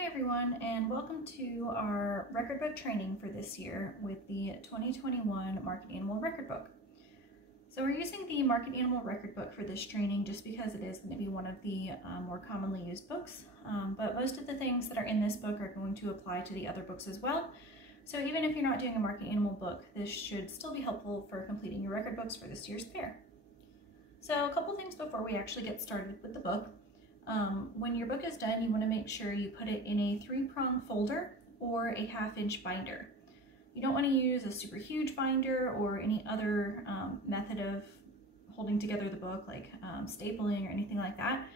Hi everyone, and welcome to our record book training for this year with the 2021 Market Animal Record Book. So we're using the Market Animal Record Book for this training just because it is going to be one of the more commonly used books, but most of the things that are in this book are going to apply to the other books as well. So even if you're not doing a market animal book, this should still be helpful for completing your record books for this year's fair. So a couple things before we actually get started with the book. When your book is done, you want to make sure you put it in a 3-prong folder or a 1/2-inch binder. You don't want to use a super huge binder or any other method of holding together the book like stapling or anything like that.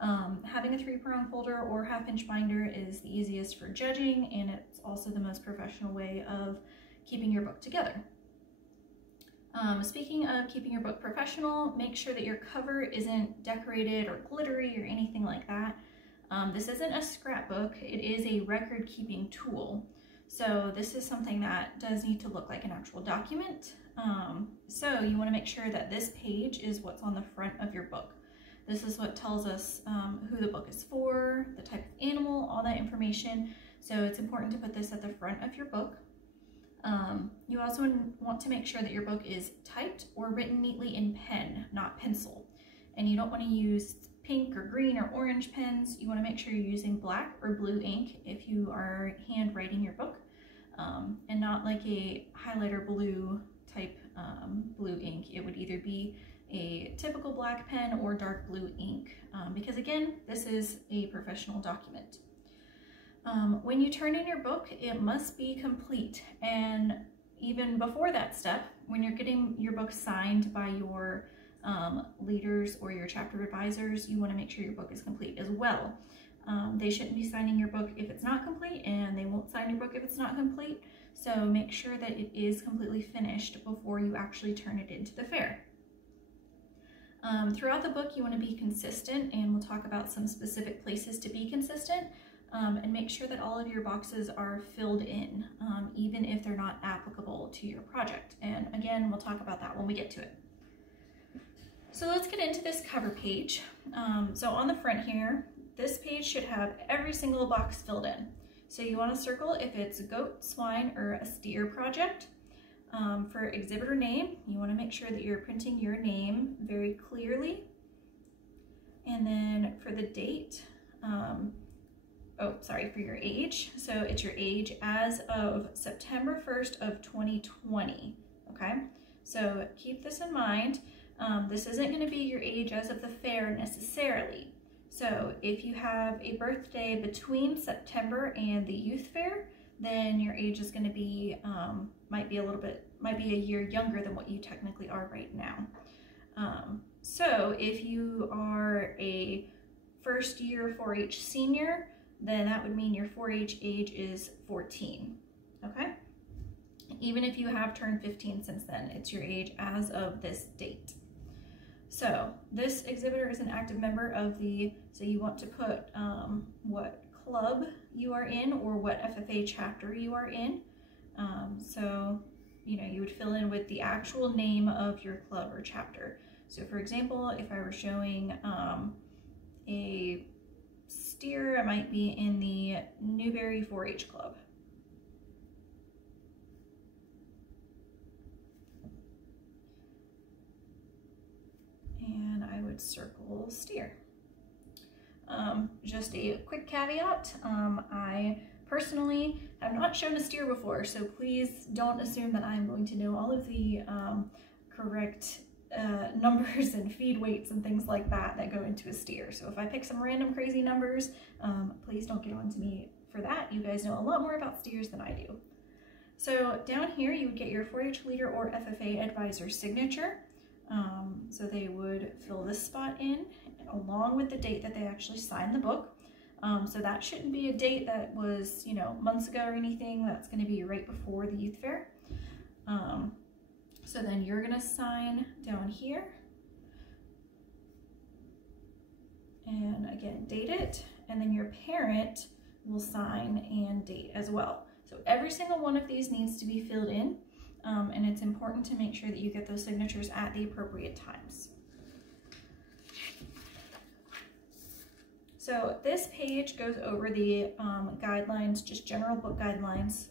Having a 3-prong folder or 1/2-inch binder is the easiest for judging, and it's also the most professional way of keeping your book together. Speaking of keeping your book professional, make sure that your cover isn't decorated or glittery or anything like that. This isn't a scrapbook, it is a record keeping tool. So this is something that does need to look like an actual document. So you want to make sure that this page is what's on the front of your book. This is what tells us who the book is for, the type of animal, all that information. So it's important to put this at the front of your book. You also want to make sure that your book is typed or written neatly in pen, not pencil. And you don't want to use pink or green or orange pens. You want to make sure you're using black or blue ink if you are handwriting your book, and not like a highlighter blue type blue ink. It would either be a typical black pen or dark blue ink, because again, this is a professional document. When you turn in your book, it must be complete, and even before that step, when you're getting your book signed by your leaders or your chapter advisors, you want to make sure your book is complete as well. They shouldn't be signing your book if it's not complete, and they won't sign your book if it's not complete, so make sure that it is completely finished before you actually turn it into the fair. Throughout the book, you want to be consistent, and we'll talk about some specific places to be consistent. And make sure that all of your boxes are filled in, even if they're not applicable to your project. And again, we'll talk about that when we get to it. So let's get into this cover page. So on the front here, this page should have every single box filled in. So you want to circle if it's a goat, swine, or a steer project. For exhibitor name, you want to make sure that you're printing your name very clearly. And then for the date, for your age. So it's your age as of September 1st of 2020, okay? So keep this in mind. This isn't going to be your age as of the fair necessarily. So if you have a birthday between September and the youth fair, then your age is going to be, might be a year younger than what you technically are right now. So if you are a first year 4-H senior, then that would mean your 4-H age is 14, okay? Even if you have turned 15 since then, it's your age as of this date. So this exhibitor is an active member of so you want to put what club you are in or what FFA chapter you are in. So, you would fill in with the actual name of your club or chapter. So for example, if I were showing a steer, I might be in the Newberry 4-H Club. And I would circle steer. Just a quick caveat, I personally have not shown a steer before, so please don't assume that I'm going to know all of the correct numbers and feed weights and things like that go into a steer. So if I pick some random crazy numbers, please don't get on to me for that. You guys know a lot more about steers than I do. So down here you would get your 4-H leader or FFA advisor signature. So they would fill this spot in along with the date that they actually signed the book. So that shouldn't be a date that was, months ago or anything. That's going to be right before the youth fair. So then you're going to sign down here, and again, date it, and then your parent will sign and date as well. So every single one of these needs to be filled in, and it's important to make sure that you get those signatures at the appropriate times. So this page goes over the guidelines, just general book guidelines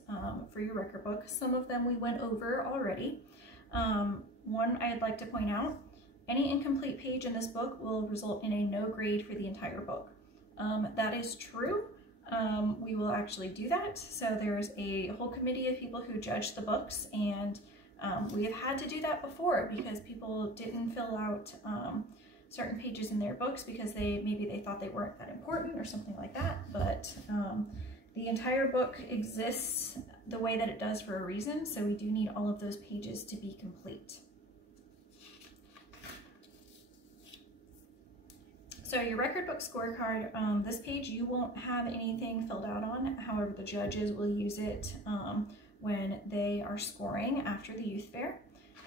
for your record book. Some of them we went over already. One I'd like to point out, any incomplete page in this book will result in a no grade for the entire book. That is true. We will actually do that. So there's a whole committee of people who judge the books, and we have had to do that before because people didn't fill out certain pages in their books because maybe they thought they weren't that important or something like that. But the entire book exists the way that it does for a reason, so we do need all of those pages to be complete. So your record book scorecard, this page you won't have anything filled out on. However, the judges will use it when they are scoring after the youth fair.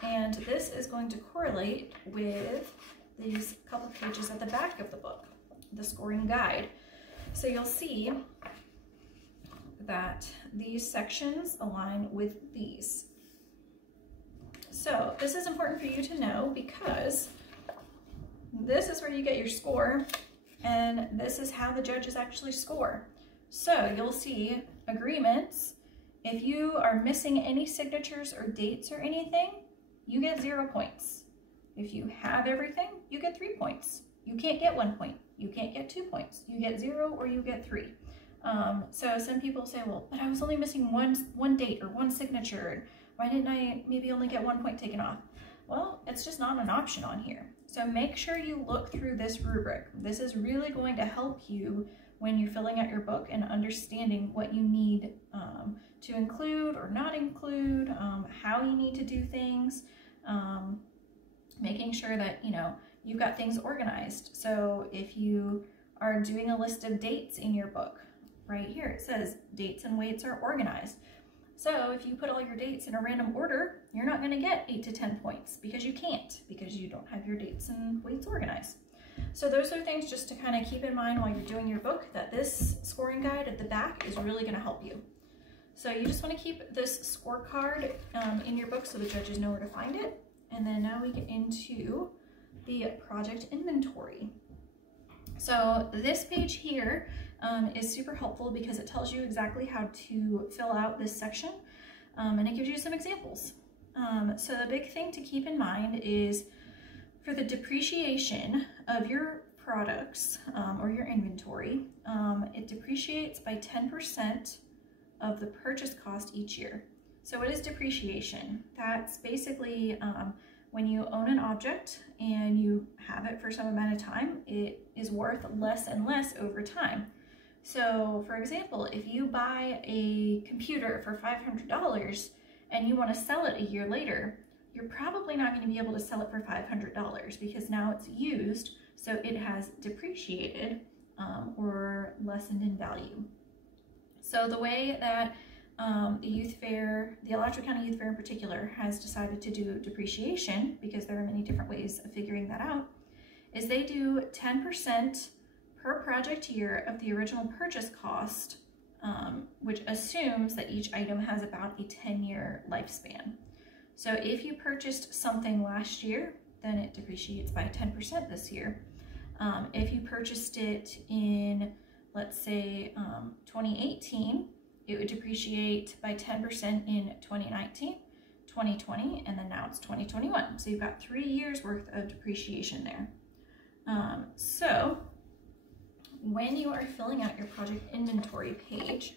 And this is going to correlate with these couple pages at the back of the book, the scoring guide. So you'll see that these sections align with these. So this is important for you to know because this is where you get your score, and this is how the judges actually score. So you'll see agreements. If you are missing any signatures or dates or anything, you get 0 points. If you have everything, you get 3 points. You can't get 1 point. You can't get 2 points. You get 0 or you get 3. So some people say, well, but I was only missing one date or one signature. Why didn't I maybe only get 1 point taken off? Well, it's just not an option on here. So make sure you look through this rubric. This is really going to help you when you're filling out your book and understanding what you need to include or not include, how you need to do things, making sure that, you've got things organized. So if you are doing a list of dates in your book, right here it says dates and weights are organized. So if you put all your dates in a random order, you're not going to get 8 to 10 points because you can't, because you don't have your dates and weights organized. So those are things just to kind of keep in mind while you're doing your book, that this scoring guide at the back is really going to help you. So you just want to keep this scorecard in your book so the judges know where to find it. And then now we get into the project inventory. So this page here is super helpful because it tells you exactly how to fill out this section, and it gives you some examples. So the big thing to keep in mind is for the depreciation of your products or your inventory, it depreciates by 10% of the purchase cost each year. So what is depreciation? That's basically when you own an object and you have it for some amount of time, it is worth less and less over time. So for example, if you buy a computer for $500 and you want to sell it a year later, you're probably not going to be able to sell it for $500 because now it's used, so it has depreciated or lessened in value. So the way that the youth fair, the Alachua County Youth Fair in particular, has decided to do depreciation, because there are many different ways of figuring that out, is they do 10% per project year of the original purchase cost, which assumes that each item has about a 10-year lifespan. So if you purchased something last year, then it depreciates by 10% this year. If you purchased it in, let's say, 2018, it would depreciate by 10% in 2019, 2020, and then now it's 2021. So you've got 3 years worth of depreciation there. So when you are filling out your project inventory page,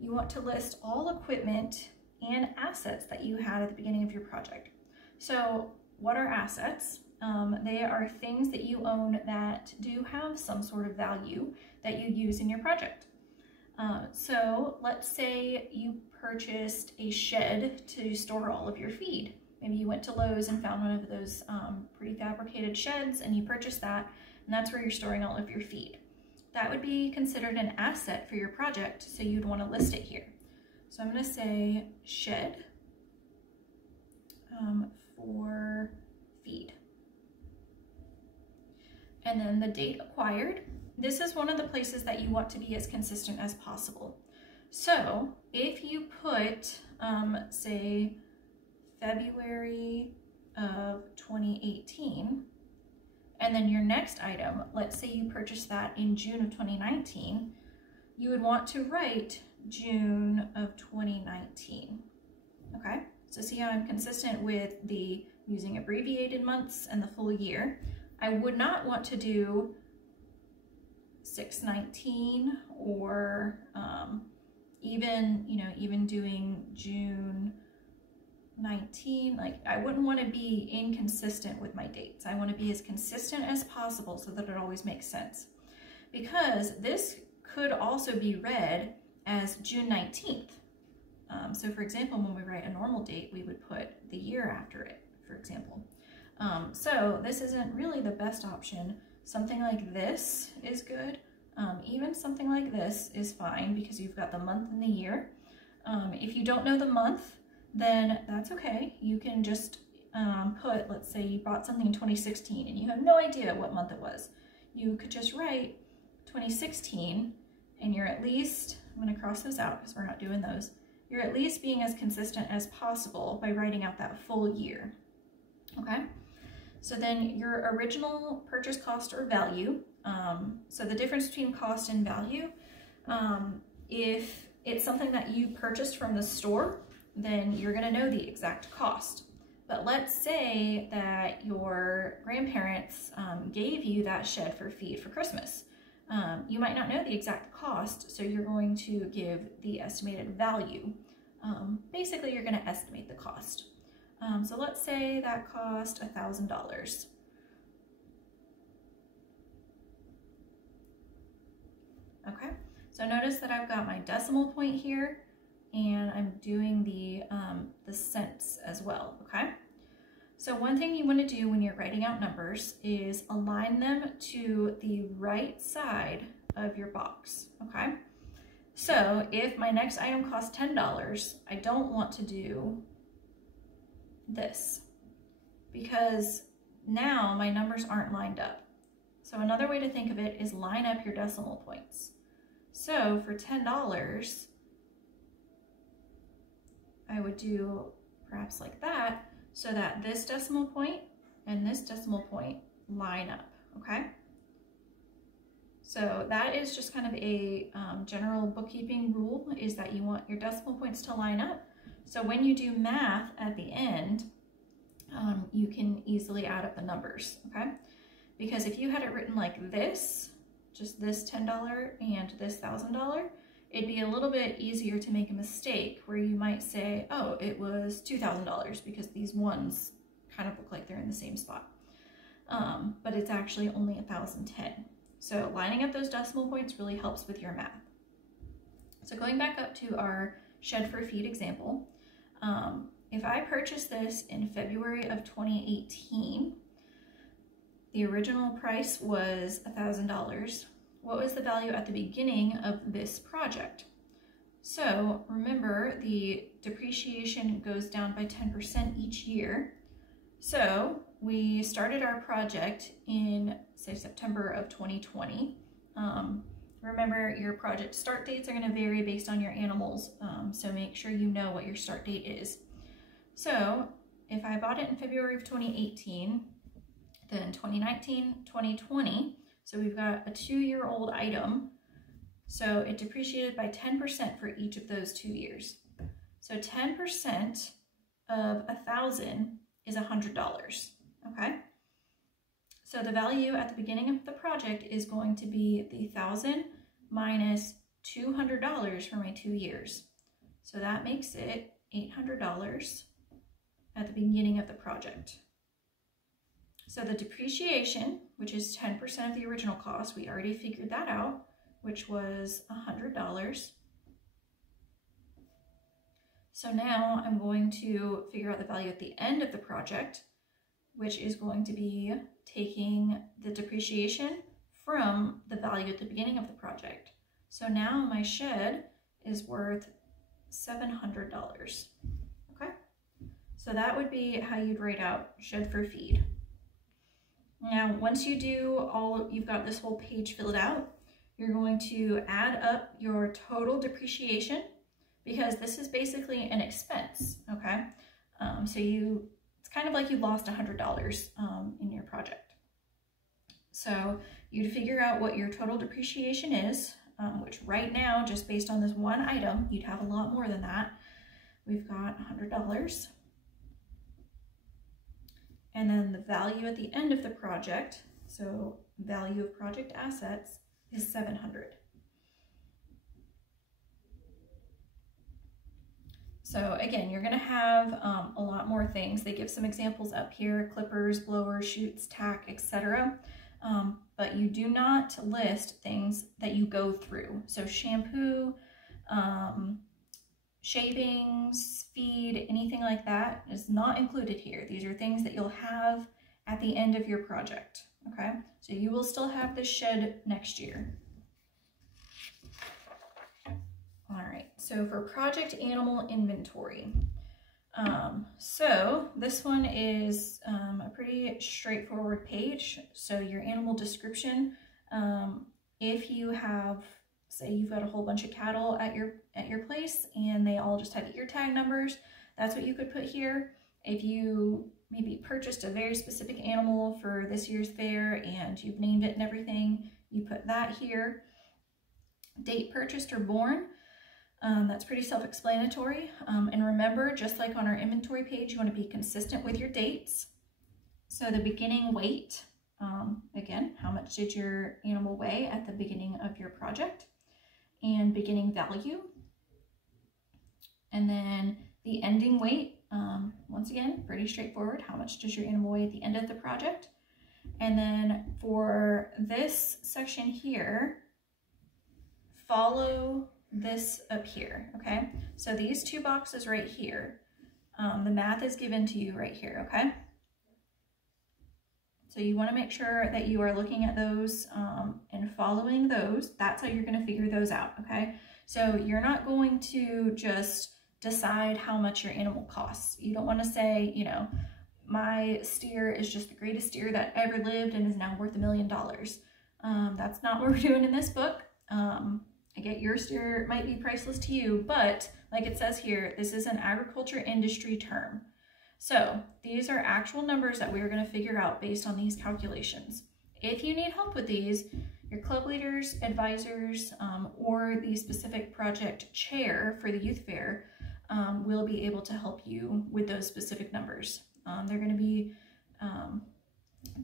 you want to list all equipment and assets that you had at the beginning of your project. So what are assets? They are things that you own that do have some sort of value that you use in your project. So let's say you purchased a shed to store all of your feed. Maybe you went to Lowe's and found one of those prefabricated sheds and you purchased that, and that's where you're storing all of your feed. That would be considered an asset for your project, so you'd want to list it here. So I'm going to say shed for feed. And then the date acquired. This is one of the places that you want to be as consistent as possible. So if you put, say, February of 2018, And then your next item, let's say you purchased that in June of 2019, you would want to write June of 2019, okay? So see how I'm consistent with the using abbreviated months and the full year. I would not want to do 6/19 or even doing June 19. Like, I wouldn't want to be inconsistent with my dates. I want to be as consistent as possible so that it always makes sense. Because this could also be read as June 19th. So for example, when we write a normal date, we would put the year after it, for example. So this isn't really the best option. Something like this is good. Even something like this is fine because you've got the month and the year. If you don't know the month, then that's okay. You can just put, let's say you bought something in 2016 and you have no idea what month it was. You could just write 2016 and you're at least, I'm going to cross this out because we're not doing those. You're at least being as consistent as possible by writing out that full year. Okay? So then your original purchase cost or value, so the difference between cost and value, if it's something that you purchased from the store, then you're going to know the exact cost. But let's say that your grandparents gave you that shed for feed for Christmas. You might not know the exact cost, so you're going to give the estimated value. Basically, you're going to estimate the cost. So let's say that cost $1,000. Okay, so notice that I've got my decimal point here, and I'm doing the cents as well, okay? So one thing you want to do when you're writing out numbers is align them to the right side of your box, okay? So if my next item costs $10, I don't want to do this because now my numbers aren't lined up. So another way to think of it is line up your decimal points. So for $10, I would do perhaps like that so that this decimal point and this decimal point line up, okay? So that is just kind of a general bookkeeping rule, is that you want your decimal points to line up. So when you do math at the end, you can easily add up the numbers, okay? Because if you had it written like this, just this $10 and this $1,000, it'd be a little bit easier to make a mistake where you might say, oh, it was $2,000 because these ones kind of look like they're in the same spot. But it's actually only 1,010. So lining up those decimal points really helps with your math. So going back up to our shed for feed example, if I purchased this in February of 2018, the original price was $1,000. What was the value at the beginning of this project? So remember, the depreciation goes down by 10% each year. So we started our project in, say, September of 2020. Remember, your project start dates are going to vary based on your animals, so make sure you know what your start date is. So if I bought it in February of 2018, then 2019, 2020, so we've got a 2-year-old item, so it depreciated by 10% for each of those 2 years. So 10% of 1,000 is $100, okay? So the value at the beginning of the project is going to be the 1,000 minus $200 for my 2 years. So that makes it $800 at the beginning of the project. So the depreciation, which is 10% of the original cost, we already figured that out, which was $100. So now I'm going to figure out the value at the end of the project, which is going to be taking the depreciation from the value at the beginning of the project. So now my shed is worth $700. Okay, so that would be how you'd write out shed for feed. Now, once you do you've got this whole page filled out, you're going to add up your total depreciation, because this is basically an expense, okay? So it's kind of like you lost $100 in your project. So you'd figure out what your total depreciation is, which right now, just based on this one item, you'd have a lot more than that. We've got $100. And then the value at the end of the project, so value of project assets, is $700. So again, you're going to have a lot more things. They give some examples up here: clippers, blowers, chutes, tack, etc. But you do not list things that you go through. So shampoo, shavings, feed, anything like that is not included here. These are things that you'll have at the end of your project, okay? So you will still have this shed next year. All right, so for project animal inventory. So this one is a pretty straightforward page. So your animal description, if you have, say you've got a whole bunch of cattle at your place and they all just have ear tag numbers, that's what you could put here. If you maybe purchased a very specific animal for this year's fair and you've named it and everything, you put that here. Date purchased or born, that's pretty self-explanatory. And remember, just like on our inventory page, you want to be consistent with your dates. So the beginning weight, again, how much did your animal weigh at the beginning of your project? And beginning value. And then the ending weight, once again, pretty straightforward. How much does your animal weigh at the end of the project? And then for this section here, follow this up here, okay? So these two boxes right here, the math is given to you right here, okay? So you want to make sure that you are looking at those and following those. That's how you're going to figure those out, okay? So you're not going to just decide how much your animal costs. You don't want to say, you know, my steer is just the greatest steer that ever lived and is now worth $1 million. That's not what we're doing in this book. I get your steer might be priceless to you, but like it says here, this is an agriculture industry term. So these are actual numbers that we're going to figure out based on these calculations. If you need help with these, your club leaders, advisors, or the specific project chair for the youth fair will be able to help you with those specific numbers. They're going to be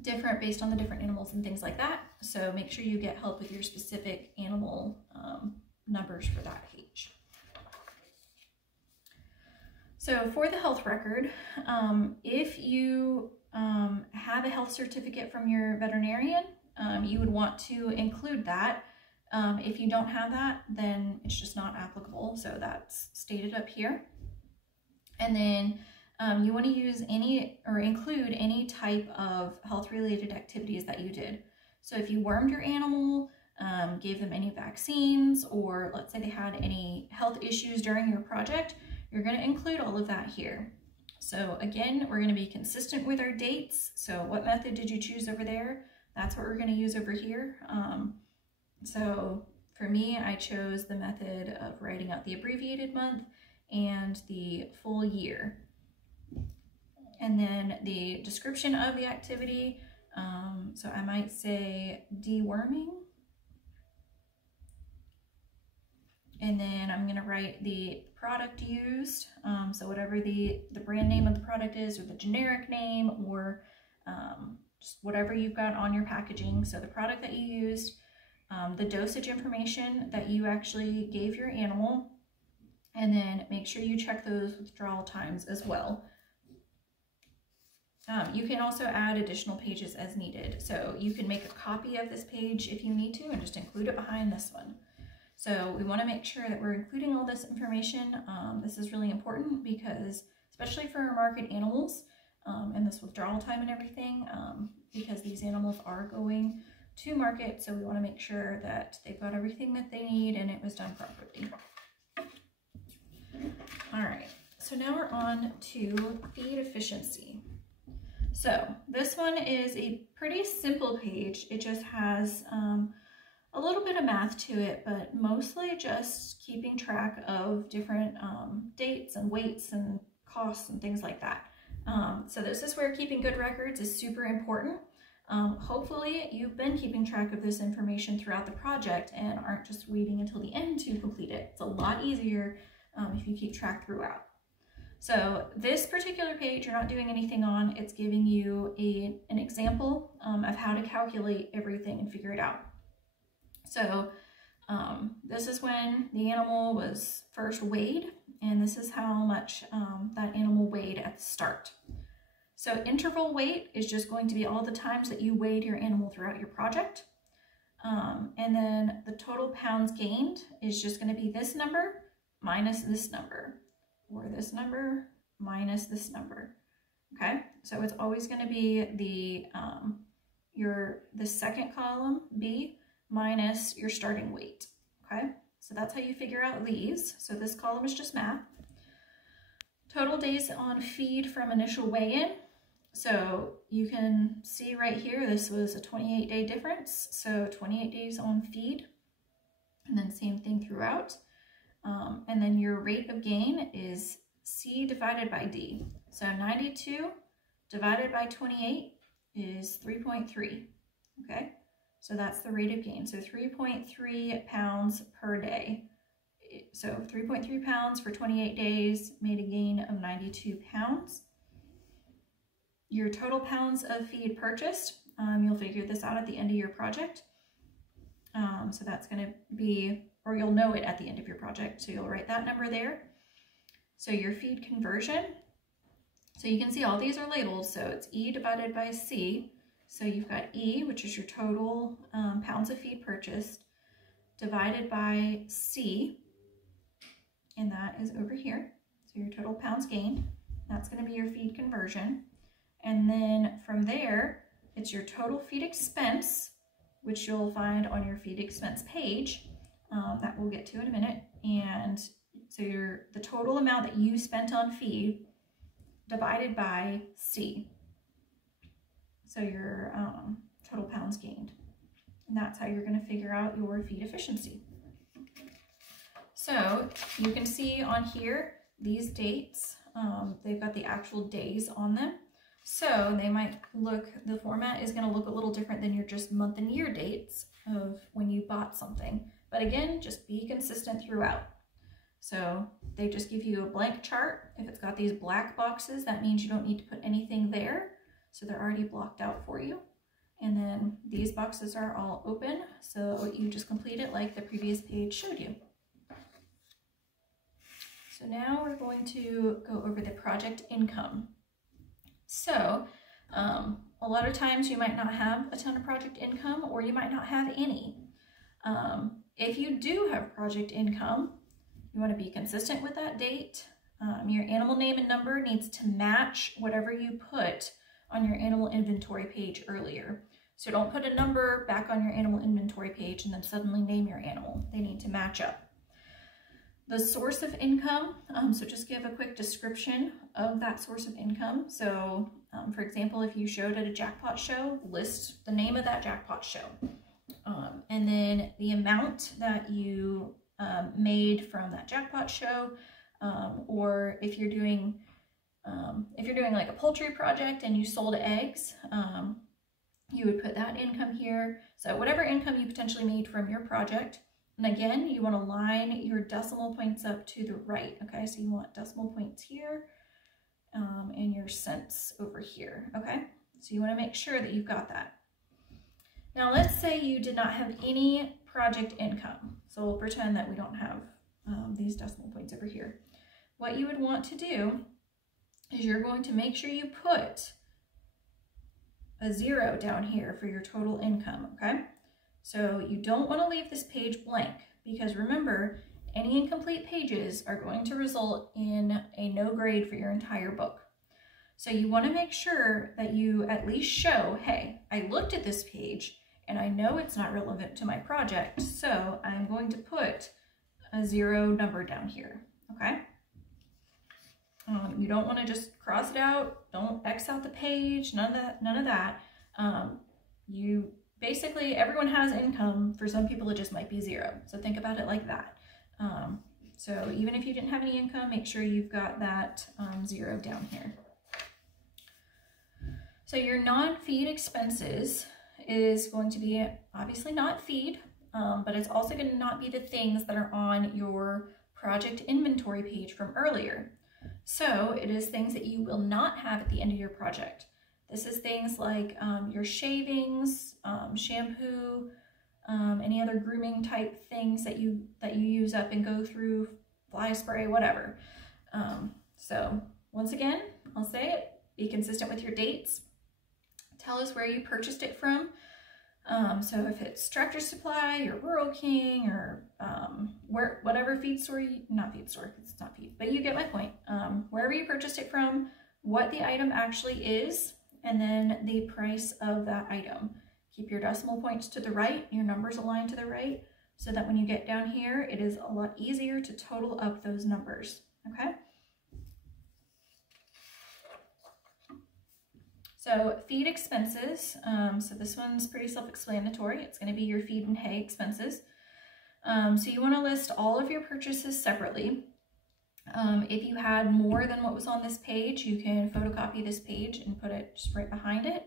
different based on the different animals and things like that. So make sure you get help with your specific animal numbers for that page. So for the health record, if you have a health certificate from your veterinarian, you would want to include that. If you don't have that, then it's just not applicable. So that's stated up here. And then you want to use any or include any type of health related activities that you did. So if you wormed your animal, gave them any vaccines, or let's say they had any health issues during your project, you're going to include all of that here. So again, we're going to be consistent with our dates. So what method did you choose over there? That's what we're going to use over here. So for me, I chose the method of writing out the abbreviated month and the full year. And then the description of the activity, so I might say deworming. And then I'm going to write the product used, so whatever the brand name of the product is, or the generic name, or just whatever you've got on your packaging. So the product that you used, the dosage information that you actually gave your animal, and then make sure you check those withdrawal times as well. You can also add additional pages as needed. So you can make a copy of this page if you need to and just include it behind this one. So we want to make sure that we're including all this information. This is really important because, especially for our market animals and this withdrawal time and everything, because these animals are going to market. So we want to make sure that they've got everything that they need and it was done properly. All right, so now we're on to feed efficiency. So this one is a pretty simple page. It just has a little bit of math to it, but mostly just keeping track of different dates and weights and costs and things like that. So this is where keeping good records is super important. Hopefully you've been keeping track of this information throughout the project and aren't just waiting until the end to complete it. It's a lot easier if you keep track throughout. So this particular page you're not doing anything on. It's giving you an example of how to calculate everything and figure it out. So this is when the animal was first weighed, and this is how much that animal weighed at the start. So interval weight is just going to be all the times that you weighed your animal throughout your project. And then the total pounds gained is just going to be this number minus this number, or this number minus this number. Okay, so it's always going to be the second column, B, minus your starting weight. Okay, so that's how you figure out these. So this column is just math. Total days on feed from initial weigh-in. So you can see right here, this was a 28-day difference. So 28 days on feed, and then same thing throughout. And then your rate of gain is C divided by D. So 92 divided by 28 is 3.3, okay? So that's the rate of gain. So 3.3 pounds per day. So 3.3 pounds for 28 days made a gain of 92 pounds. Your total pounds of feed purchased, you'll figure this out at the end of your project. So that's going to be, or you'll know it at the end of your project. So you'll write that number there. So your feed conversion, so you can see all these are labeled. So it's E divided by C. So you've got E, which is your total pounds of feed purchased, divided by C, and that is over here. So your total pounds gained, that's going to be your feed conversion. And then from there, it's your total feed expense, which you'll find on your feed expense page, that we'll get to in a minute. And so the total amount that you spent on feed divided by C. So your total pounds gained. And that's how you're going to figure out your feed efficiency. So you can see on here, these dates, they've got the actual days on them. So they might look, the format is going to look a little different than your just month and year dates of when you bought something. But again, just be consistent throughout. So they just give you a blank chart. If it's got these black boxes, that means you don't need to put anything there. So they're already blocked out for you. And then these boxes are all open. So you just complete it like the previous page showed you. So now we're going to go over the project income. So a lot of times you might not have a ton of project income, or you might not have any. If you do have project income, you want to be consistent with that date. Your animal name and number needs to match whatever you put on your animal inventory page earlier. So don't put a number back on your animal inventory page and then suddenly name your animal. They need to match up. The source of income, so just give a quick description of that source of income. So for example, if you showed at a jackpot show, list the name of that jackpot show. And then the amount that you made from that jackpot show, or if you're doing like a poultry project and you sold eggs, you would put that income here. So whatever income you potentially made from your project. And again, you want to line your decimal points up to the right. Okay, so you want decimal points here and your cents over here. Okay, so you want to make sure that you've got that. Now let's say you did not have any project income. So we'll pretend that we don't have these decimal points over here. What you would want to do is you're going to make sure you put a 0 down here for your total income, okay? So you don't want to leave this page blank, because remember, any incomplete pages are going to result in a no grade for your entire book. So you want to make sure that you at least show, hey, I looked at this page and I know it's not relevant to my project, so I'm going to put a 0 number down here, okay? You don't want to just cross it out, don't X out the page, none of that. You basically, everyone has income. For some people, it just might be 0. So think about it like that. So even if you didn't have any income, make sure you've got that 0 down here. So your non-feed expenses is going to be obviously not feed, but it's also going to not be the things that are on your project inventory page from earlier. So it is things that you will not have at the end of your project. This is things like your shavings, shampoo, any other grooming type things that you use up and go through, fly spray, whatever. So once again, I'll say it, be consistent with your dates. Tell us where you purchased it from. So if it's Tractor Supply or Rural King or whatever feed store, not feed store, it's not feed, but you get my point. Wherever you purchased it from, what the item actually is, and then the price of that item. Keep your decimal points to the right, your numbers aligned to the right, so that when you get down here, it is a lot easier to total up those numbers, okay? So feed expenses, so this one's pretty self-explanatory. It's going to be your feed and hay expenses. So you want to list all of your purchases separately. If you had more than what was on this page, you can photocopy this page and put it just right behind it.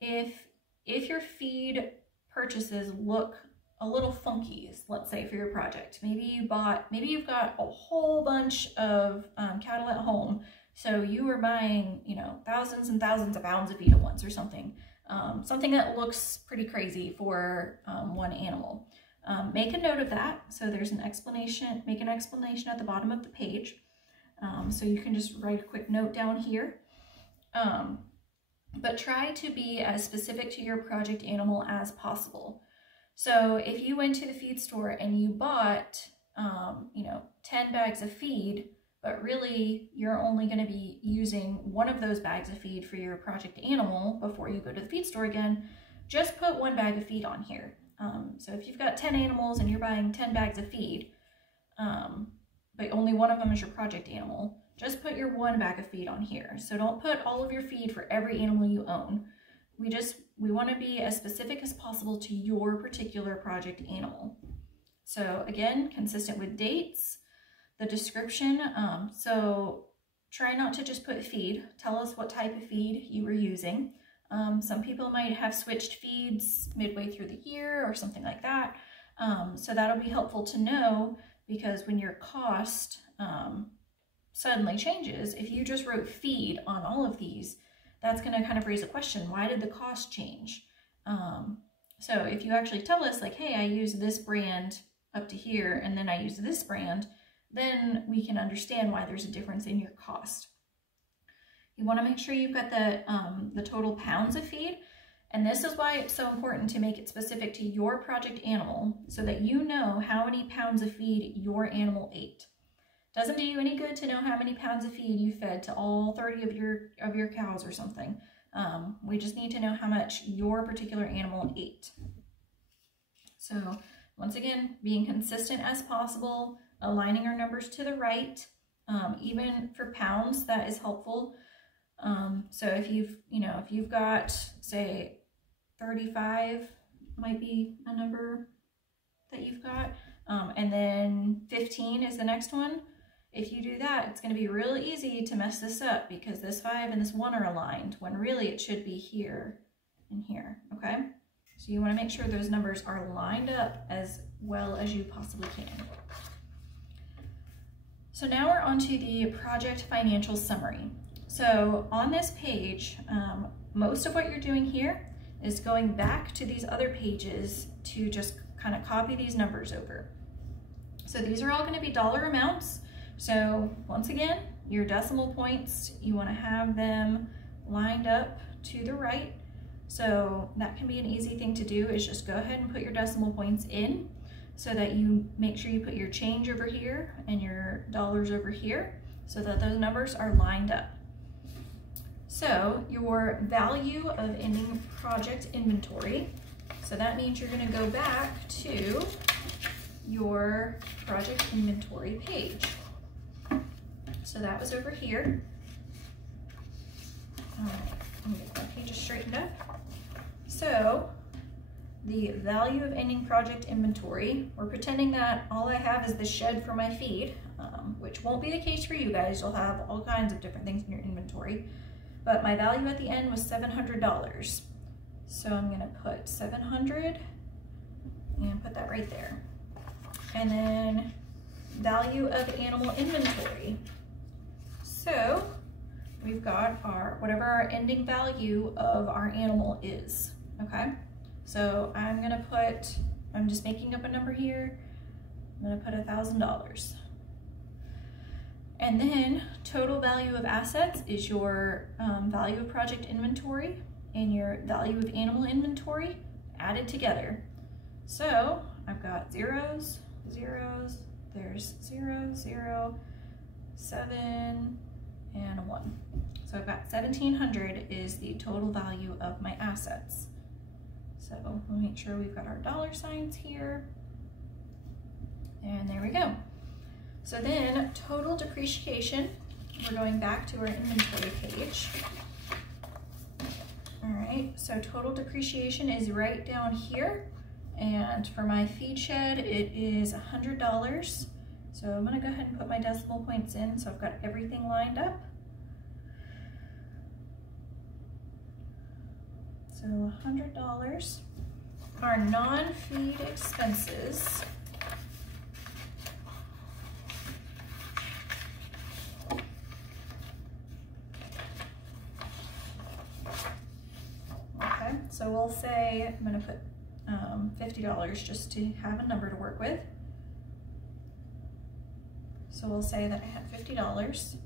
If your feed purchases look a little funky, let's say for your project, maybe you've got a whole bunch of cattle at home. So you were buying, thousands and thousands of pounds of feed at once or something. Something that looks pretty crazy for one animal. Make a note of that. So there's an explanation, make an explanation at the bottom of the page. So you can just write a quick note down here. But try to be as specific to your project animal as possible. So if you went to the feed store and you bought, 10 bags of feed, but really you're only going to be using one of those bags of feed for your project animal before you go to the feed store again, just put one bag of feed on here. So if you've got 10 animals and you're buying 10 bags of feed, but only one of them is your project animal, just put your one bag of feed on here. So don't put all of your feed for every animal you own. We want to be as specific as possible to your particular project animal. So again, consistent with dates. The description, so try not to just put feed. Tell us what type of feed you were using. Some people might have switched feeds midway through the year or something like that. So that'll be helpful to know, because when your cost suddenly changes, if you just wrote feed on all of these, that's going to kind of raise a question. Why did the cost change? So if you actually tell us like, hey, I use this brand up to here and then I use this brand, then we can understand why there's a difference in your cost. You want to make sure you've got the total pounds of feed, and this is why it's so important to make it specific to your project animal so that you know how many pounds of feed your animal ate. Doesn't do you any good to know how many pounds of feed you fed to all 30 of your cows or something. We just need to know how much your particular animal ate. So once again, being consistent as possible, aligning our numbers to the right, even for pounds, that is helpful. So if you've got, say, 35 might be a number that you've got, and then 15 is the next one. If you do that, it's going to be really easy to mess this up because this 5 and this 1 are aligned when really it should be here and here, okay? So you want to make sure those numbers are lined up as well as you possibly can. So now we're on to the project financial summary. So on this page, most of what you're doing here is going back to these other pages to just kind of copy these numbers over. So these are all going to be dollar amounts. So once again, your decimal points, you want to have them lined up to the right. So that can be an easy thing to do, is just go ahead and put your decimal points in, so that you make sure you put your change over here and your dollars over here so that those numbers are lined up. So your value of ending project inventory, so that means you're going to go back to your project inventory page. So that was over here. All right, let me get my pages straightened up. So the value of ending project inventory, we're pretending that all I have is the shed for my feed, which won't be the case for you guys. You'll have all kinds of different things in your inventory. but my value at the end was $700. So I'm gonna put 700 and put that right there. And then value of animal inventory. So we've got our, whatever our ending value of our animal is, okay? So I'm gonna put, I'm just making up a number here. I'm gonna put $1,000. And then total value of assets is your value of project inventory and your value of animal inventory added together. So I've got zeros, zeros, there's 0, 0, 7, and a 1. So I've got 1,700 is the total value of my assets. So we'll make sure we've got our dollar signs here. And there we go. So then total depreciation, we're going back to our inventory page. All right, so total depreciation is right down here. And for my feed shed, it is $100. So I'm gonna go ahead and put my decimal points in so I've got everything lined up. So $100. Our non-feed expenses. Okay, so we'll say I'm gonna put $50 just to have a number to work with. So we'll say that I had $50.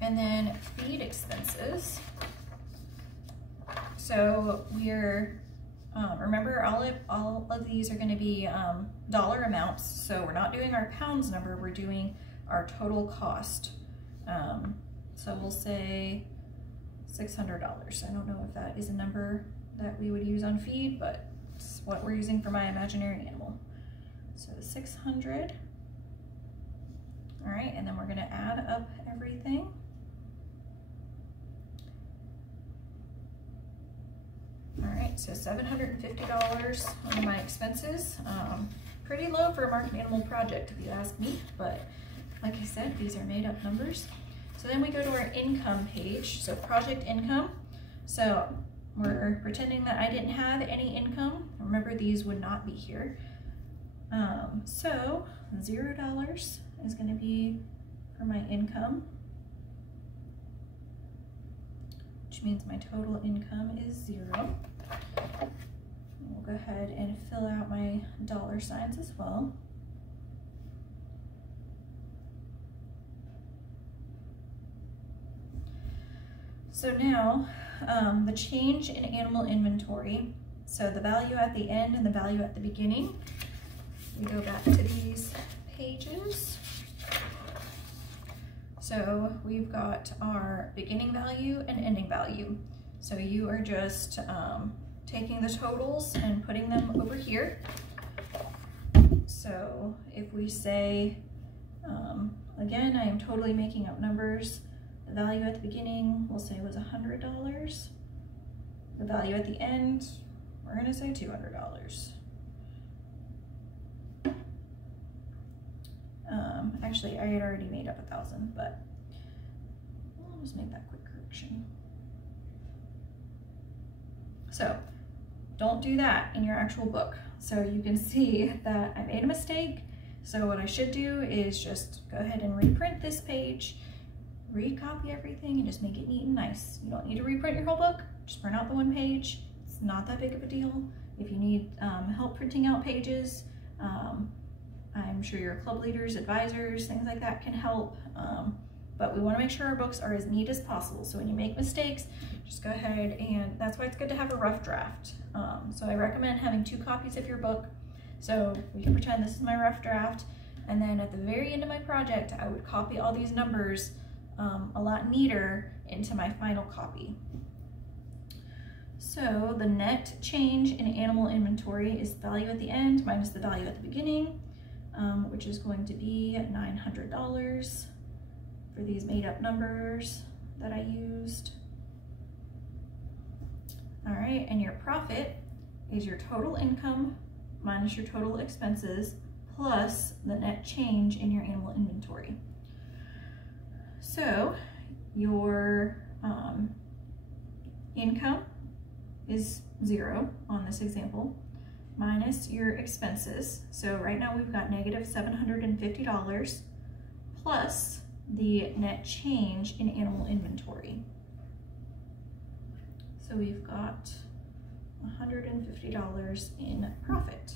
And then feed expenses. So we're, remember all of these are gonna be dollar amounts. So we're not doing our pounds number, we're doing our total cost. So we'll say $600. I don't know if that is a number that we would use on feed, but it's what we're using for my imaginary animal. So 600. All right, and then we're gonna add up everything. All right, so $750 on my expenses. Pretty low for a market animal project, if you ask me, but like I said, these are made up numbers. So then we go to our income page, so project income. So we're pretending that I didn't have any income. Remember, these would not be here. So $0 is gonna be for my income, which means my total income is 0. We'll go ahead and fill out my dollar signs as well. So now, the change in animal inventory, so the value at the end and the value at the beginning, we go back to these pages. So we've got our beginning value and ending value. So you are just taking the totals and putting them over here. So if we say, again, I am totally making up numbers. The value at the beginning, we'll say was $100. The value at the end, we're gonna say $200. Actually, I had already made up 1,000, but I'll just make that quick correction. So don't do that in your actual book. So you can see that I made a mistake. So what I should do is just go ahead and reprint this page, recopy everything, and just make it neat and nice. You don't need to reprint your whole book, just print out the one page. It's not that big of a deal. If you need help printing out pages, I'm sure your club leaders, advisors, things like that can help. But we want to make sure our books are as neat as possible. So when you make mistakes, just go ahead, and that's why it's good to have a rough draft. So I recommend having 2 copies of your book. So we can pretend this is my rough draft, and then at the very end of my project, I would copy all these numbers a lot neater into my final copy. So the net change in animal inventory is value at the end minus the value at the beginning, which is going to be $900 for these made up numbers that I used. All right, and your profit is your total income minus your total expenses plus the net change in your animal inventory. So your income is 0 on this example, minus your expenses. So right now we've got negative $750 plus the net change in animal inventory. So we've got $150 in profit,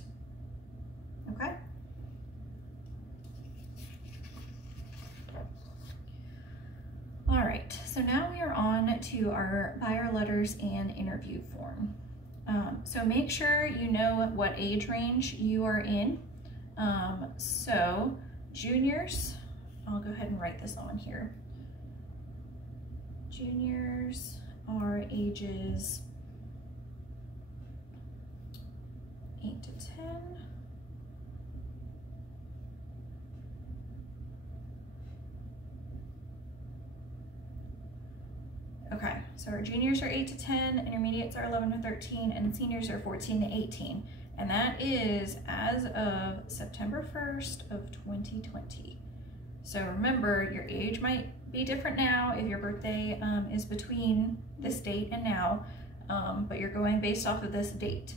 okay? All right, so now we are on to our buyer letters and interview form. So make sure you know what age range you are in. So juniors, I'll go ahead and write this on here. Juniors are ages 8 to 10. Okay, so our juniors are 8 to 10, intermediates are 11 to 13, and seniors are 14 to 18. And that is as of September 1st of 2020. So remember, your age might be different now if your birthday is between this date and now, but you're going based off of this date.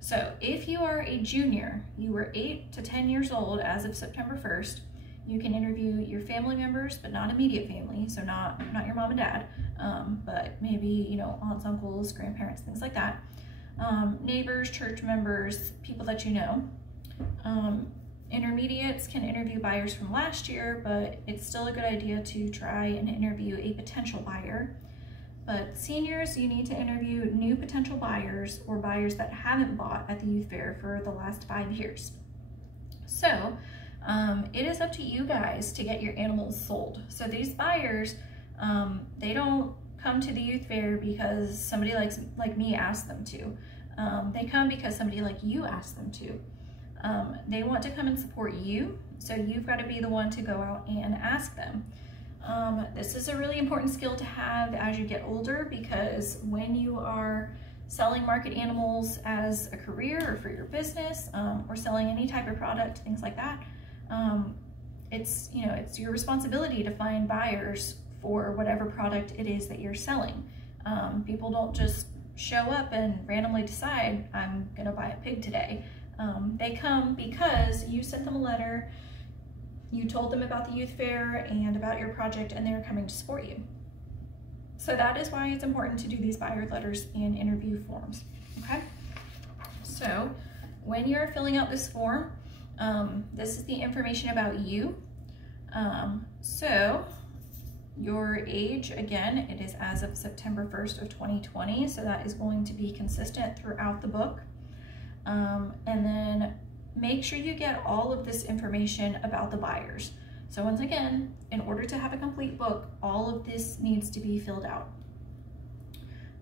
So if you are a junior, you were 8 to 10 years old as of September 1st, you can interview your family members, but not immediate family, so not your mom and dad, but maybe, you know, aunts, uncles, grandparents, things like that. Neighbors, church members, people that you know. Intermediates can interview buyers from last year, but it's still a good idea to try and interview a potential buyer. But seniors, you need to interview new potential buyers or buyers that haven't bought at the youth fair for the last 5 years. So it is up to you guys to get your animals sold. So these buyers, they don't come to the youth fair because somebody like me asked them to. They come because somebody like you asked them to. They want to come and support you, so you've got to be the one to go out and ask them. This is a really important skill to have as you get older, because when you are selling market animals as a career or for your business, or selling any type of product, things like that, it's your responsibility to find buyers for whatever product it is that you're selling. People don't just show up and randomly decide, I'm gonna buy a pig today. They come because you sent them a letter, you told them about the youth fair and about your project, and they're coming to support you. So that is why it's important to do these buyer letters and interview forms, okay? So when you're filling out this form, this is the information about you. So your age, again, it is as of September 1st of 2020, so that is going to be consistent throughout the book. And then make sure you get all of this information about the buyers. So once again, in order to have a complete book, all of this needs to be filled out.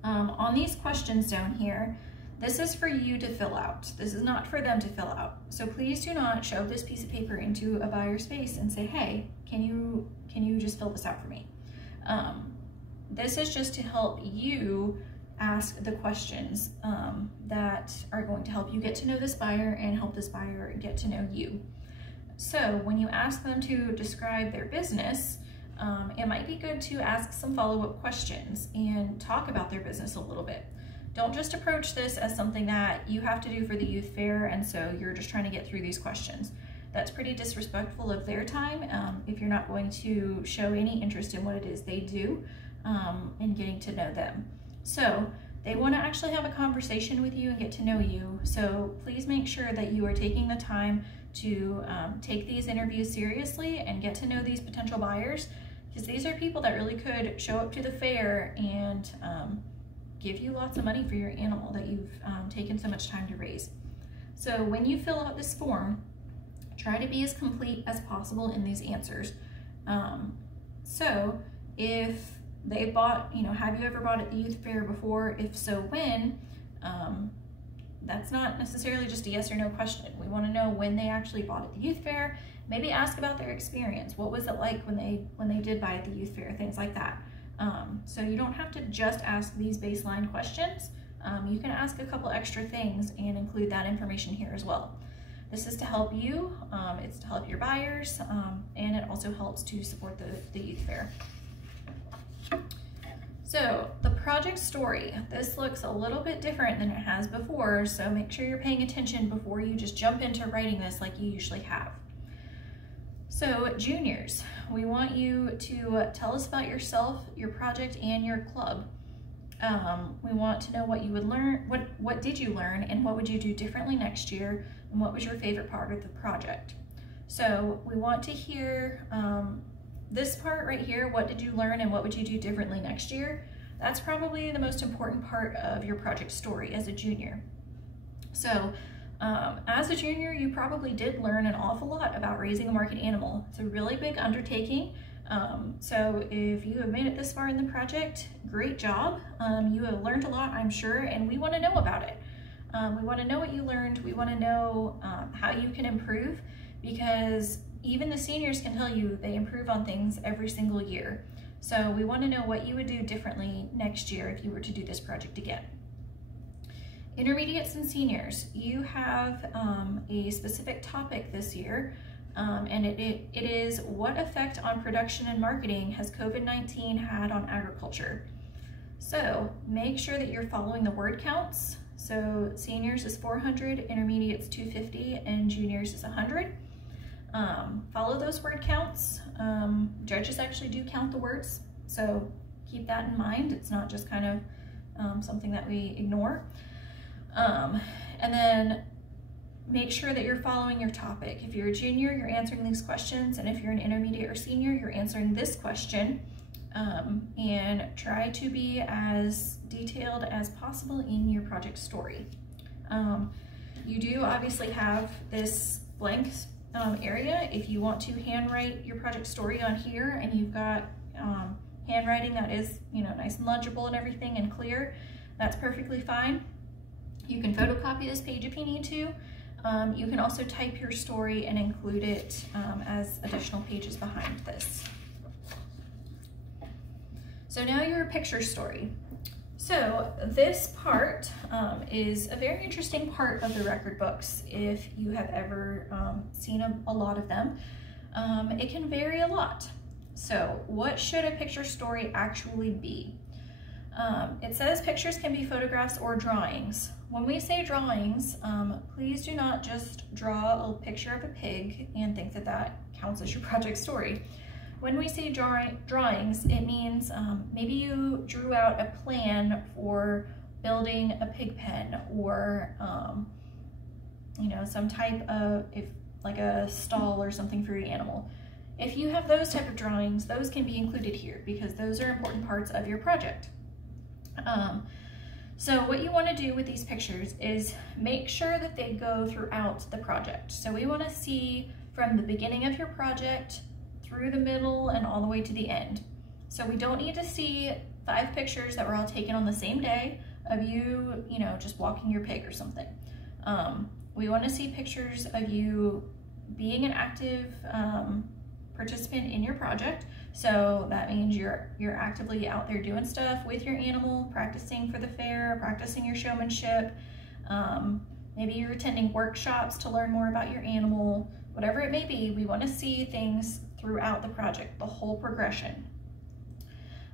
On these questions down here, this is for you to fill out. This is not for them to fill out. So please do not shove this piece of paper into a buyer's face and say, hey, can you just fill this out for me? This is just to help you ask the questions that are going to help you get to know this buyer and help this buyer get to know you. So when you ask them to describe their business, it might be good to ask some follow-up questions and talk about their business a little bit. Don't just approach this as something that you have to do for the youth fair, and so you're just trying to get through these questions. That's pretty disrespectful of their time if you're not going to show any interest in what it is they do and getting to know them. So they want to actually have a conversation with you and get to know you. So please make sure that you are taking the time to take these interviews seriously and get to know these potential buyers, because these are people that really could show up to the fair and give you lots of money for your animal that you've taken so much time to raise. So when you fill out this form, try to be as complete as possible in these answers. So if they bought, have you ever bought at the youth fair before? If so, when? That's not necessarily just a yes or no question. We want to know when they actually bought at the youth fair. Maybe ask about their experience. What was it like when they did buy at the youth fair? Things like that. So you don't have to just ask these baseline questions. You can ask a couple extra things and include that information here as well. This is to help you, it's to help your buyers, and it also helps to support the youth fair. So the project story, this looks a little bit different than it has before, so make sure you're paying attention before you just jump into writing this like you usually have. So juniors, we want you to tell us about yourself, your project, and your club. We want to know what you would learn, what did you learn, and what would you do differently next year, and what was your favorite part of the project. So we want to hear this part right here, what did you learn and what would you do differently next year? That's probably the most important part of your project story as a junior. So as a junior, you probably did learn an awful lot about raising a market animal. It's a really big undertaking. So if you have made it this far in the project, great job. You have learned a lot, I'm sure, and we want to know about it. We want to know what you learned. We want to know how you can improve, because even the seniors can tell you they improve on things every single year. So we want to know what you would do differently next year if you were to do this project again. Intermediates and seniors, you have a specific topic this year, and it is what effect on production and marketing has COVID-19 had on agriculture? So make sure that you're following the word counts. So seniors is 400, intermediates 250, and juniors is 100. Follow those word counts. Judges actually do count the words, so keep that in mind. It's not just kind of something that we ignore. And then make sure that you're following your topic. If you're a junior, you're answering these questions, and if you're an intermediate or senior, you're answering this question. And try to be as detailed as possible in your project story. You do obviously have this blank area if you want to handwrite your project story on here, and you've got handwriting that is, you know, nice and legible and everything and clear. That's perfectly fine. You can photocopy this page if you need to. You can also type your story and include it as additional pages behind this. So now your picture story. So this part is a very interesting part of the record books if you have ever seen a lot of them. It can vary a lot. So what should a picture story actually be? It says pictures can be photographs or drawings. When we say drawings, please do not just draw a picture of a pig and think that that counts as your project story. When we say drawings, it means maybe you drew out a plan for building a pig pen, or you know, some type of, like a stall or something for your animal. If you have those type of drawings, those can be included here because those are important parts of your project. So what you want to do with these pictures is make sure that they go throughout the project. So we want to see from the beginning of your project through the middle and all the way to the end. So we don't need to see 5 pictures that were all taken on the same day of you, you know, just walking your pig or something. We want to see pictures of you being an active participant in your project. So that means you're actively out there doing stuff with your animal, practicing for the fair, practicing your showmanship. Maybe you're attending workshops to learn more about your animal. Whatever it may be, we want to see things throughout the project, the whole progression.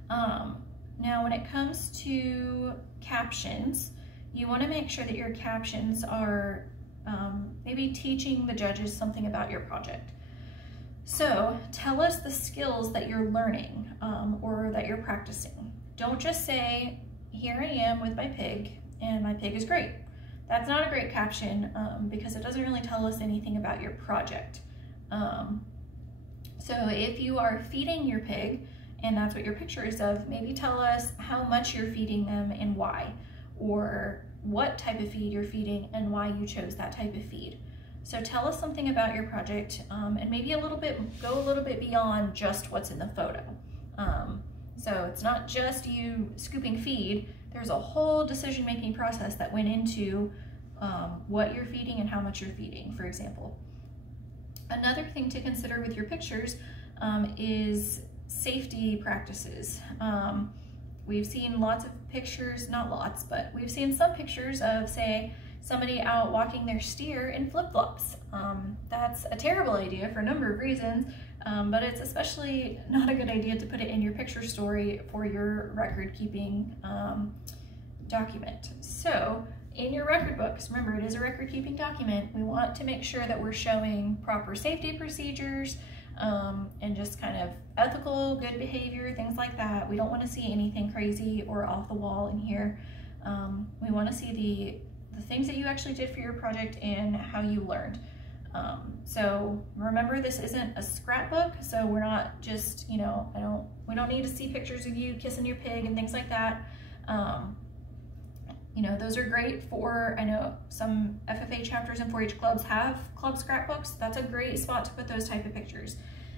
Now when it comes to captions, you want to make sure that your captions are maybe teaching the judges something about your project. So tell us the skills that you're learning or that you're practicing. Don't just say, here I am with my pig and my pig is great. That's not a great caption because it doesn't really tell us anything about your project. So if you are feeding your pig and that's what your picture is of, maybe tell us how much you're feeding them and why, or what type of feed you're feeding and why you chose that type of feed. So tell us something about your project and maybe go a little bit beyond just what's in the photo. So it's not just you scooping feed, there's a whole decision-making process that went into what you're feeding and how much you're feeding, for example. Another thing to consider with your pictures is safety practices. We've seen lots of pictures, not lots, but we've seen some pictures of, say, somebody out walking their steer in flip-flops. That's a terrible idea for a number of reasons, but it's especially not a good idea to put it in your picture story for your record-keeping document. So in your record books, remember it is a record-keeping document, we want to make sure that we're showing proper safety procedures and just kind of ethical, good behavior, things like that. We don't want to see anything crazy or off the wall in here. We want to see the things that you actually did for your project and how you learned. So remember, this isn't a scrapbook, so we're not just, you know, we don't need to see pictures of you kissing your pig and things like that. You know, those are great for, I know some FFA chapters and 4-H clubs have club scrapbooks. That's a great spot to put those type of pictures.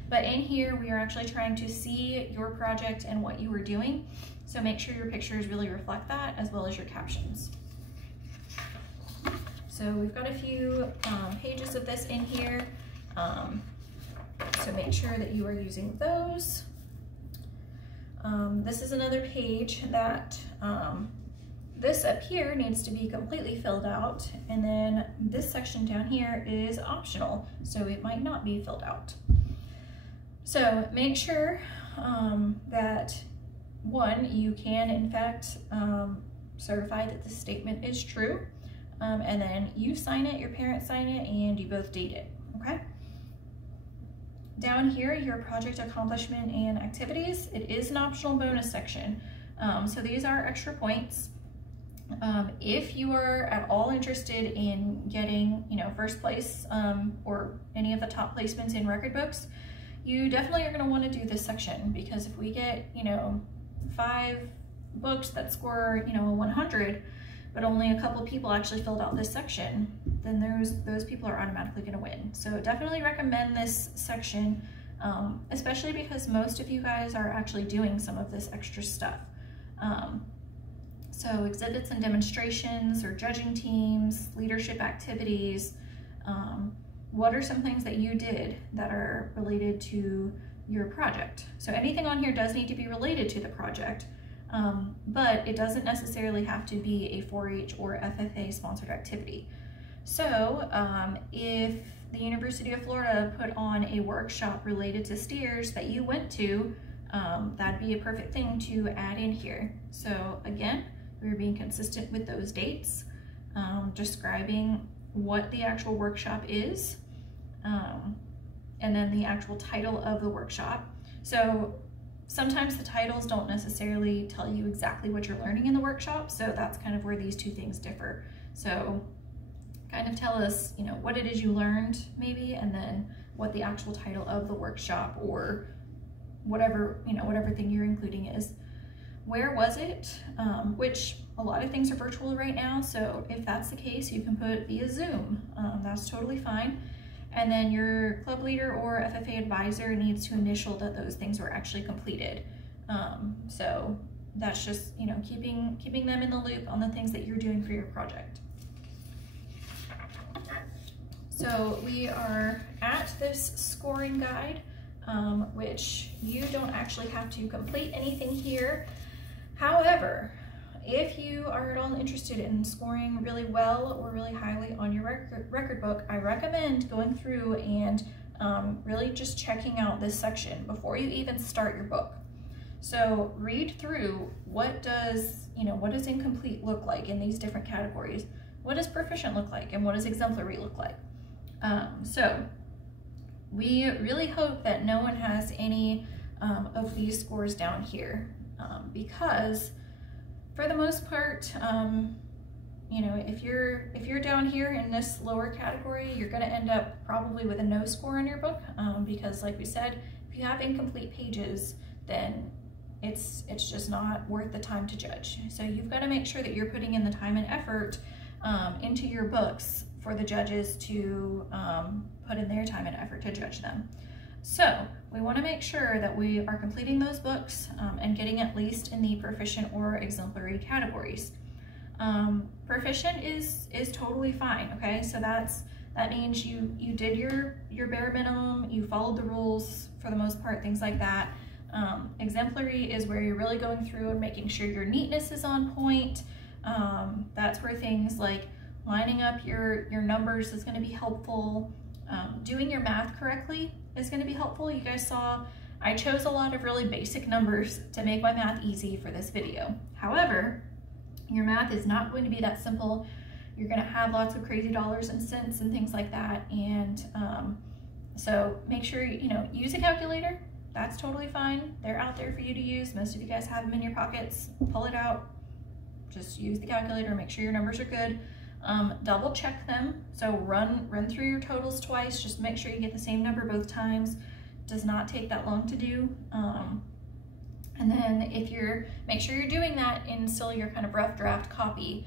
But in here, we are actually trying to see your project and what you were doing. So make sure your pictures really reflect that, as well as your captions. So we've got a few pages of this in here. So make sure that you are using those. This is another page that this up here needs to be completely filled out, and then this section down here is optional, so it might not be filled out. So make sure that one, you can in fact certify that the statement is true, and then you sign it, your parents sign it, and you both date it, okay? Down here, your project accomplishment and activities, it is an optional bonus section. So these are extra points. If you are at all interested in getting, you know, first place or any of the top placements in record books, you definitely are going to want to do this section, because if we get, you know, 5 books that score, you know, a 100, but only a couple people actually filled out this section, then those people are automatically going to win. So definitely recommend this section, especially because most of you guys are actually doing some of this extra stuff. So exhibits and demonstrations, or judging teams, leadership activities. What are some things that you did that are related to your project? So anything on here does need to be related to the project, but it doesn't necessarily have to be a 4-H or FFA sponsored activity. So if the University of Florida put on a workshop related to steers that you went to, that'd be a perfect thing to add in here. So again, we're being consistent with those dates, describing what the actual workshop is, and then the actual title of the workshop. So sometimes the titles don't necessarily tell you exactly what you're learning in the workshop, so that's kind of where these two things differ. So kind of tell us, you know, what it is you learned maybe, and then what the actual title of the workshop or whatever, you know, whatever thing you're including is. Where was it? Which a lot of things are virtual right now, so if that's the case, you can put via Zoom. That's totally fine. And then your club leader or FFA advisor needs to initial that those things were actually completed. So that's just, you know, keeping them in the loop on the things that you're doing for your project. So we are at this scoring guide, which you don't actually have to complete anything here. However, if you are at all interested in scoring really well or really highly on your record book, I recommend going through and really just checking out this section before you even start your book. So read through, what does incomplete look like in these different categories? What does proficient look like, and what does exemplary look like? So we really hope that no one has any of these scores down here, because for the most part, you know, if you're down here in this lower category, you're going to end up probably with a no score in your book, because like we said, if you have incomplete pages, then it's just not worth the time to judge. So you've got to make sure that you're putting in the time and effort into your books for the judges to put in their time and effort to judge them. So we want to make sure that we are completing those books and getting at least in the proficient or exemplary categories. Proficient is totally fine, okay? So that means you did your bare minimum, you followed the rules for the most part, things like that. Exemplary is where you're really going through and making sure your neatness is on point. That's where things like lining up your numbers is going to be helpful. Doing your math correctly is going to be helpful. You guys saw I chose a lot of really basic numbers to make my math easy for this video. However, your math is not going to be that simple. You're going to have lots of crazy dollars and cents and things like that. And so make sure, you know, use a calculator. That's totally fine. They're out there for you to use. Most of you guys have them in your pockets. Pull it out. Just use the calculator. Make sure your numbers are good. Double check them. So run through your totals twice. Just make sure you get the same number both times. Does not take that long to do. And then make sure you're doing that in still your kind of rough draft copy.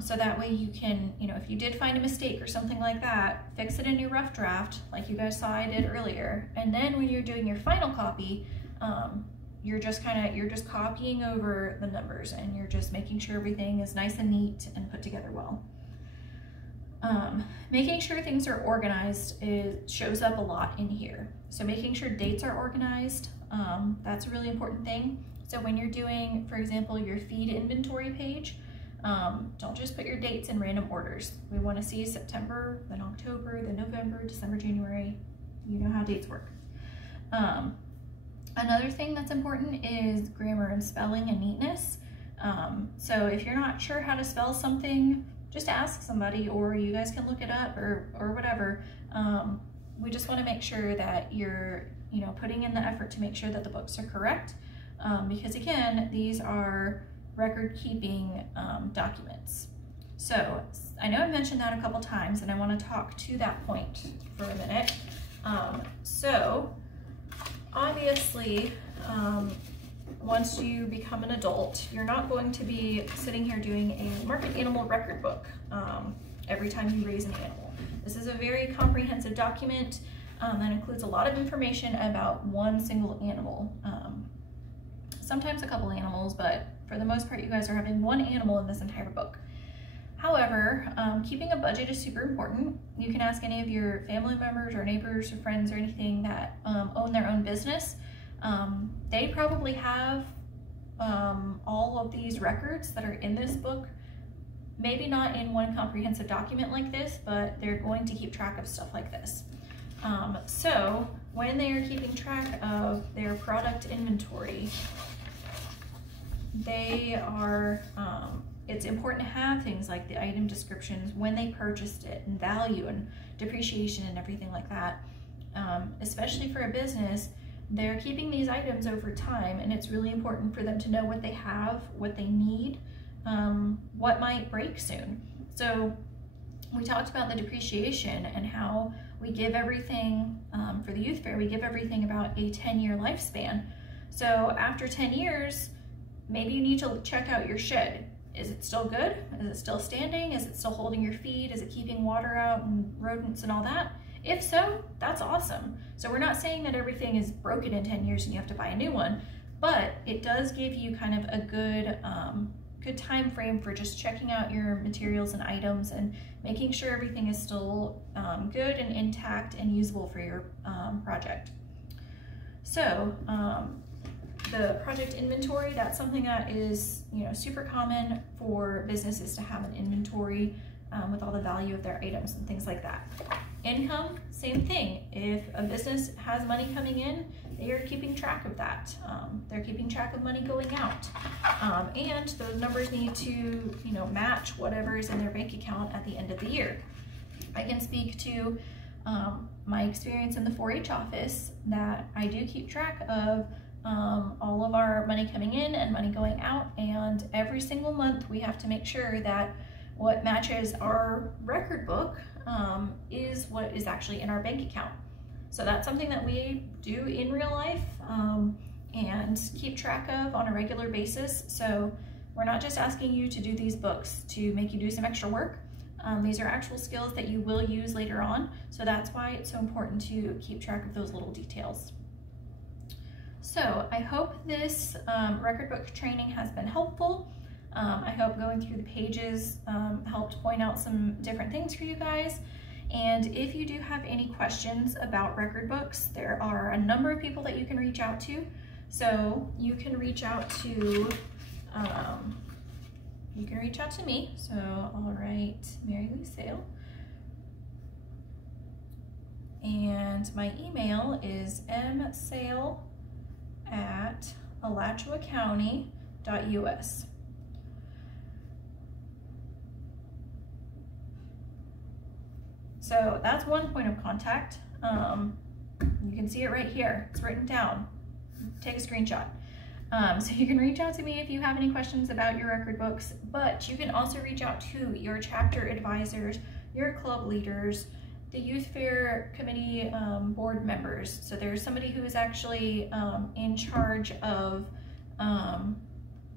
So that way you can, you know, if you did find a mistake or something like that, fix it in your rough draft like you guys saw I did earlier. And then when you're doing your final copy, you're just copying over the numbers and you're just making sure everything is nice and neat and put together well. Making sure things are organized shows up a lot in here. So making sure dates are organized, that's a really important thing. So when you're doing, for example, your feed inventory page, don't just put your dates in random orders. We want to see September, then October, then November, December, January. You know how dates work. Another thing that's important is grammar and spelling and neatness. So if you're not sure how to spell something, just ask somebody, or you guys can look it up or whatever. We just want to make sure that you're, you know, putting in the effort to make sure that the books are correct. Because again, these are record-keeping documents. So I know I mentioned that a couple times, and I want to talk to that point for a minute. So obviously, once you become an adult, you're not going to be sitting here doing a market animal record book every time you raise an animal. This is a very comprehensive document that includes a lot of information about one single animal. Sometimes a couple animals, but for the most part, you guys are having one animal in this entire book. However, keeping a budget is super important. You can ask any of your family members or neighbors or friends or anything that own their own business. They probably have all of these records that are in this book, maybe not in one comprehensive document like this, but they're going to keep track of stuff like this. So when they are keeping track of their product inventory, it's important to have things like the item descriptions, when they purchased it, and value and depreciation and everything like that. Especially for a business, they're keeping these items over time, and it's really important for them to know what they have, what they need, what might break soon. So we talked about the depreciation and how we give everything, for the youth fair, we give everything about a 10-year lifespan. So after 10 years, maybe you need to check out your shed. Is it still good? Is it still standing? Is it still holding your feed? Is it keeping water out and rodents and all that? If so, that's awesome. So we're not saying that everything is broken in 10 years and you have to buy a new one, but it does give you kind of a good time frame for just checking out your materials and items and making sure everything is still good and intact and usable for your project. So the project inventory, that's something that is, you know, super common for businesses to have an inventory with all the value of their items and things like that. Income, same thing. If a business has money coming in, they are keeping track of that. They're keeping track of money going out. And those numbers need to, you know, match whatever is in their bank account at the end of the year. I can speak to my experience in the 4-H office that I do keep track of all of our money coming in and money going out, and every single month we have to make sure that what matches our record book is what is actually in our bank account. So that's something that we do in real life and keep track of on a regular basis. So we're not just asking you to do these books to make you do some extra work. These are actual skills that you will use later on. So that's why it's so important to keep track of those little details. So I hope this record book training has been helpful. I hope going through the pages helped point out some different things for you guys. And if you do have any questions about record books, there are a number of people that you can reach out to. So you can reach out to you can reach out to me. So I'll write Mary Lee Sale. And my email is msale@alachuacounty.us. So that's one point of contact. You can see it right here. It's written down. Take a screenshot. So you can reach out to me if you have any questions about your record books, but you can also reach out to your chapter advisors, your club leaders, the youth fair committee board members. So there's somebody who is actually in charge of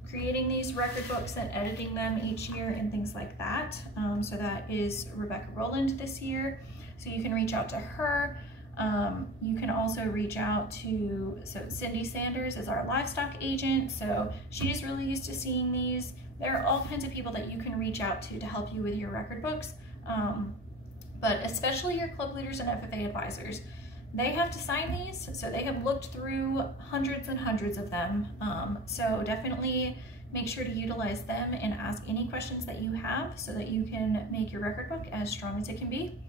creating these record books and editing them each year and things like that. So that is Rebecca Rowland this year. So you can reach out to her. You can also reach out to, so Cindy Sanders is our livestock agent. So she's really used to seeing these. There are all kinds of people that you can reach out to help you with your record books. But especially your club leaders and FFA advisors. They have to sign these, so they have looked through hundreds and hundreds of them. So definitely make sure to utilize them and ask any questions that you have so that you can make your record book as strong as it can be.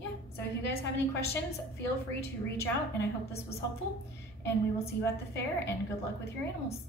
Yeah, so if you guys have any questions, feel free to reach out, and I hope this was helpful. And we will see you at the fair, and good luck with your animals.